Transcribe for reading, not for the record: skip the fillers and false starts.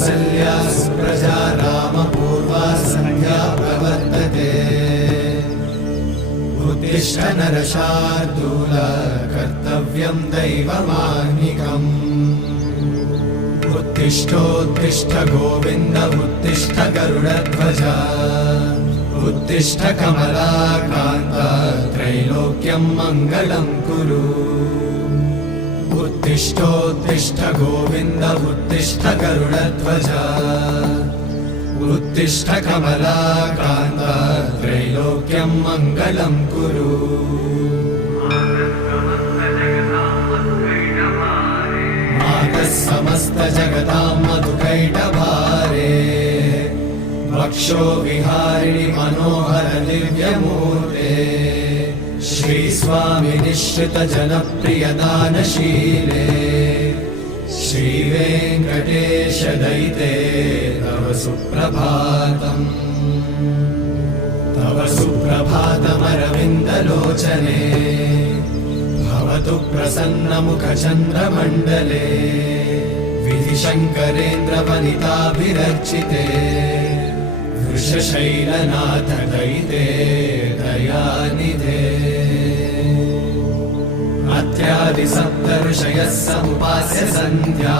कौसल्या सुप्रजा रामपूर्वा सन्ध्या प्रवर्तते उत्तिष्ठ नरशार्दूल कर्तव्यं दैवमाह्निकम् उत्तिष्ठोत्तिष्ठ गोविन्द उत्तिष्ठ गरुडध्वज उत्तिष्ठ कमलाकान्त त्रैलोक्यं मङ्गलं कुरु उत्तिष्ठोत्तिष्ठ गोविन्द उत्तिष्ठ गरुडध्वज उत्तिष्ठ कमलाकान्त त्रैलोक्यं मङ्गलं कुरु मातः समस्त जगतां मधुकैटभारे वक्षो विहारिणि मनोहर दिव्यमूर्ते श्रीस्वामि निश्चित जनप्रिय दानशीले श्रीवेङ्कटेश दयिते तव सुप्रभातम् तव सुप्रभातमरविन्दलोचने भवतु प्रसन्नमुखचन्द्रमण्डले विधिशङ्करेन्द्रवनिताभिरर्चिते वृषशैलनाथ दयिते दयानिधे अत्यादि सप्त ऋषयः समुपास्य सन्ध्या